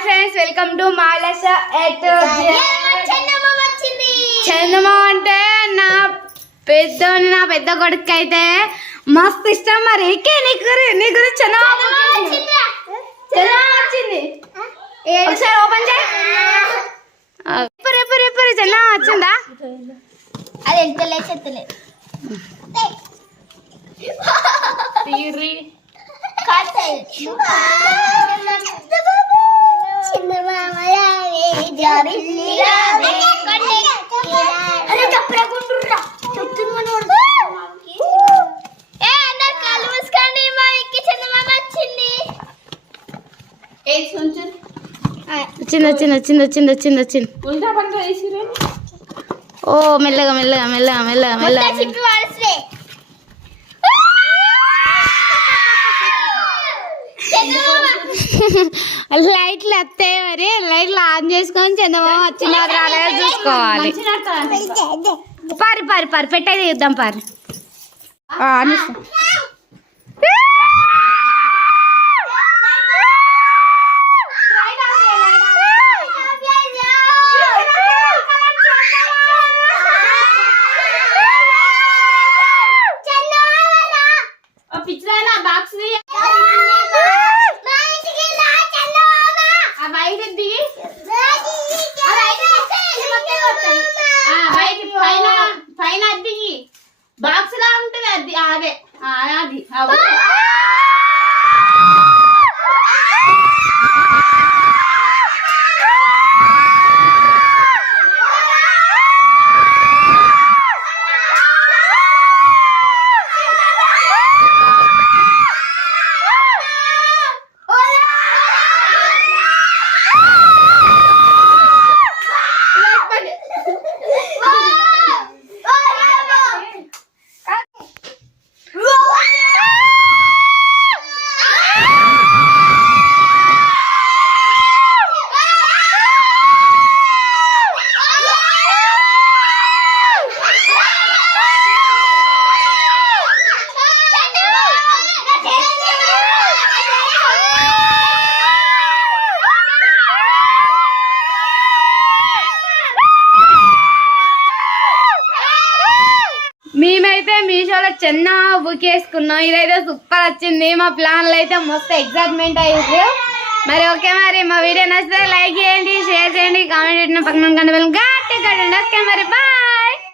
Hi friends, welcome to మాలస ఎట్ చందమా అంటే నా పెద్ద కొడుకు అయితే మస్తు ఇష్టం. మరి నీ గురించి చందమా వచ్చింది. ఒకసారి ఓపెన్ చేయి. ఎప్పుడు చందమా వచ్చిందా? అది ఎంతలే వచ్చింది. ఓ మెల్లగా లైట్లు వస్తాయి. మరి లైట్లు ఆన్ చేసుకొని చందమామ వచ్చిన రాలేదో చూసుకోవాలి. పారి పెట్టేది ఇద్దాం. పారి పిచ్చిదానా బాక్స్ పైన అద్దికి బాక్స్ లా ఉంటుంది. అది అదే అది మేమైతే మీషోలో చిన్న బుక్ చేసుకున్నాం. ఇదైతే సూపర్ వచ్చింది. మా ప్లాన్లు అయితే మస్తు ఎగ్జైట్మెంట్ అయ్యింది. మరి ఓకే, మరి మా వీడియో నచ్చితే లైక్ చేయండి, షేర్ చేయండి, కామెంట్ పెట్టిన పక్కన కనిపించండి. ఓకే మరి బాయ్.